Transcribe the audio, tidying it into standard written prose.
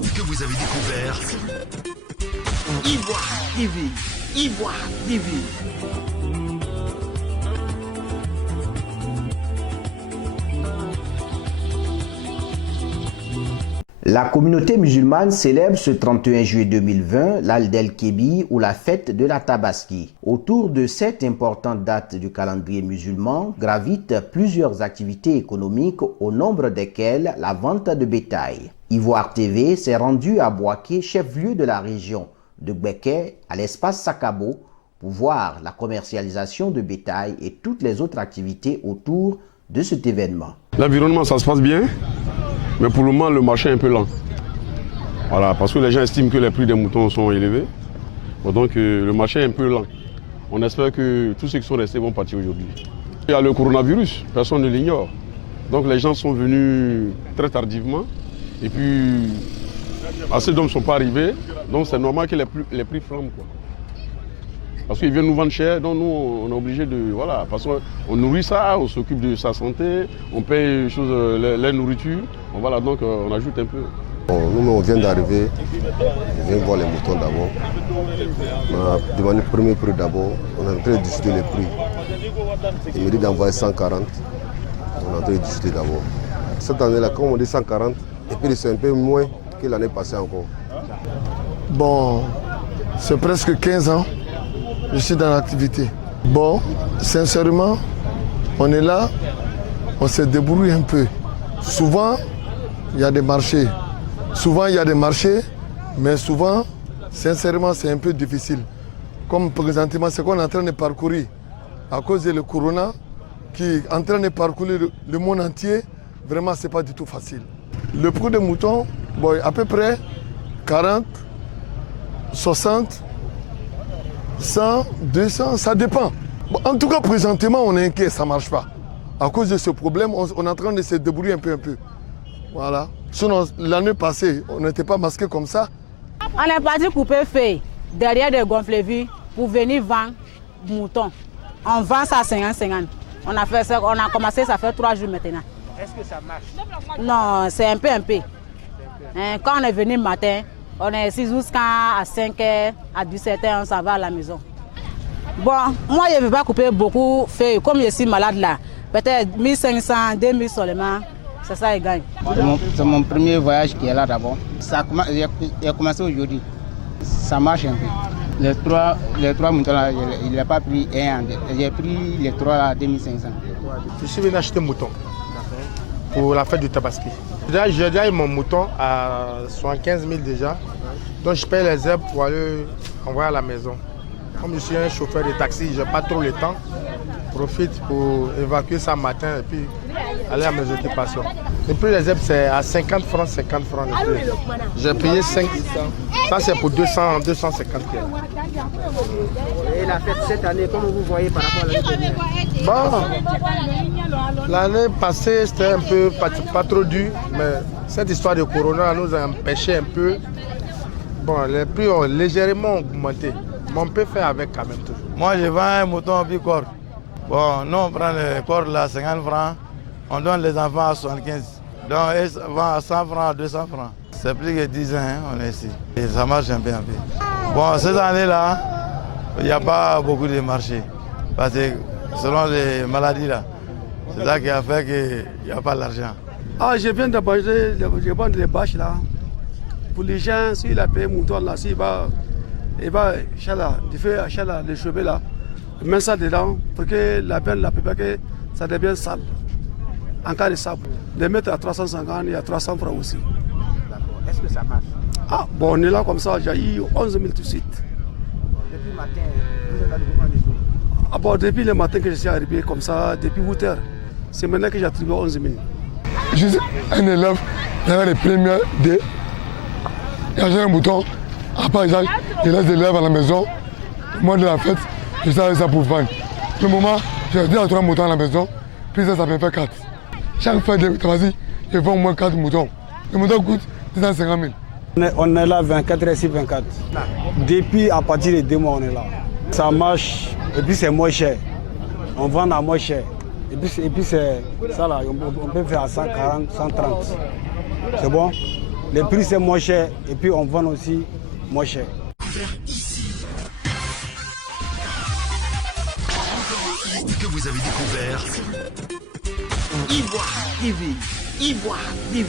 que vous avez découvert. Ivoire TV. Ivoire TV. La communauté musulmane célèbre ce 31 juillet 2020 l'Aïd el-Kébi ou la fête de la Tabaski. Autour de cette importante date du calendrier musulman gravitent plusieurs activités économiques au nombre desquelles la vente de bétail. Ivoire TV s'est rendu à Boaké, chef-lieu de la région de Gbeke, à l'espace Sakabo, pour voir la commercialisation de bétail et toutes les autres activités autour de cet événement. L'environnement, ça se passe bien. Mais pour le moment, le marché est un peu lent. Voilà, parce que les gens estiment que les prix des moutons sont élevés. Donc le marché est un peu lent. On espère que tous ceux qui sont restés vont partir aujourd'hui. Il y a le coronavirus, personne ne l'ignore. Donc les gens sont venus très tardivement. Et puis, assez d'hommes ne sont pas arrivés. Donc c'est normal que les prix flambent, quoi. Parce qu'ils viennent nous vendre cher, donc nous on est obligé de... Voilà, parce qu'on nourrit ça, on s'occupe de sa santé, on paye les nourritures. Bon, voilà, donc on ajoute un peu. Bon, nous on vient d'arriver, on vient voir les moutons d'abord. On a demandé le premier prix d'abord, on est en train de discuter les prix. Il me dit d'envoyer 140, on est en train de discuter d'abord. Cette année-là, comme on dit 140, et puis c'est un peu moins que l'année passée encore. Bon, c'est presque 15 ans. Je suis dans l'activité. Bon, sincèrement, on est là, on se débrouille un peu. Souvent, il y a des marchés. Mais souvent, sincèrement, c'est un peu difficile. Comme présentement, ce qu'on est en train de parcourir à cause de le corona, qui est en train de parcourir le monde entier, vraiment, ce n'est pas du tout facile. Le prix des moutons, bon, à peu près 40, 60, 100, 200, ça dépend. Bon, en tout cas, présentement, on est inquiet, ça ne marche pas. À cause de ce problème, on est en train de se débrouiller un peu. Voilà. Sinon, l'année passée, on n'était pas masqué comme ça. On est parti couper feuilles derrière des gonflevues pour venir vendre moutons. On vend ça à 50-50. On a commencé, ça fait 3 jours maintenant. Est-ce que ça marche? Non, c'est un peu. Quand on est venu le matin, on est ici jusqu'à 5h, à 17h, on s'en va à la maison. Bon, moi, je ne vais pas couper beaucoup de feuilles. Comme je suis malade là, peut-être 1500, 2000 seulement, c'est ça, il gagne. C'est mon premier voyage qui est là d'abord. Il a commencé aujourd'hui. Ça marche un peu. Les trois moutons là, il n'a pas pris un. J'ai pris les 3 à 2500. Je suis venu acheter un mouton pour la fête du Tabaski. J'ai déjà eu mon mouton à 75 000 déjà. Donc je paye les herbes pour aller envoyer à la maison. Comme je suis un chauffeur de taxi, je n'ai pas trop le temps. Je profite pour évacuer ça matin et puis aller à mes occupations. Le prix des herbes, c'est à 50 francs le prix. J'ai payé 5. Ça, c'est pour 250 kg. Et la fête cette année, comment vous voyez par rapport à l'année dernière? Bon, l'année passée, c'était un peu pas trop dur, mais cette histoire de corona nous a empêché un peu. Bon, les prix ont légèrement augmenté, mais on peut faire avec quand même toujours. Moi, je vends un mouton en bicorde. Bon, nous, on prend le corps là, 50 francs, on donne les enfants à 75. Donc, ils vendent à 100 francs, à 200 francs. C'est plus que 10 ans, hein, on est ici. Et ça marche un peu. Bon, cette année-là, il n'y a pas beaucoup de marché. Parce que selon les maladies là, c'est ça qui a fait qu'il n'y a pas d'argent. Ah, je viens de vendre des bâches là. Pour les gens, s'il a payé mouton là, il va, les cheveux là, mettre ça dedans pour que la peine, la plupart que ça devienne sable. En cas de sable, de mettre à 350 et à 300 francs aussi. D'accord. Est-ce que ça marche? Ah, bon, on est là comme ça, j'ai eu 11 000 tout de suite. Depuis le matin, vous êtes arrivé combien de jours? Ah bon, depuis le matin que je suis arrivé comme ça, depuis 8 heures, c'est maintenant que j'ai attribué 11 000. Je suis un élève, dans les premières D. J'ai un mouton. Après, il laisse des élèves à la maison. Moi, de la fête, je suis avec ça pour vendre. Pour le moment, j'ai 2 à 3 moutons à la maison, puis ça me fait 4. Chaque fête de Tabaski, je vends au moins 4 moutons. Le mouton coûte 250 000. On est là 24 h sur 24. Depuis à partir de 2 mois, on est là. Ça marche et puis c'est moins cher. On vend à moins cher. Et puis c'est ça là, on peut faire à 140, 130. C'est bon? Les prix c'est moins cher et puis on vend aussi moins cher. Que vous avez découvert Ivoire TV. Ivoire TV.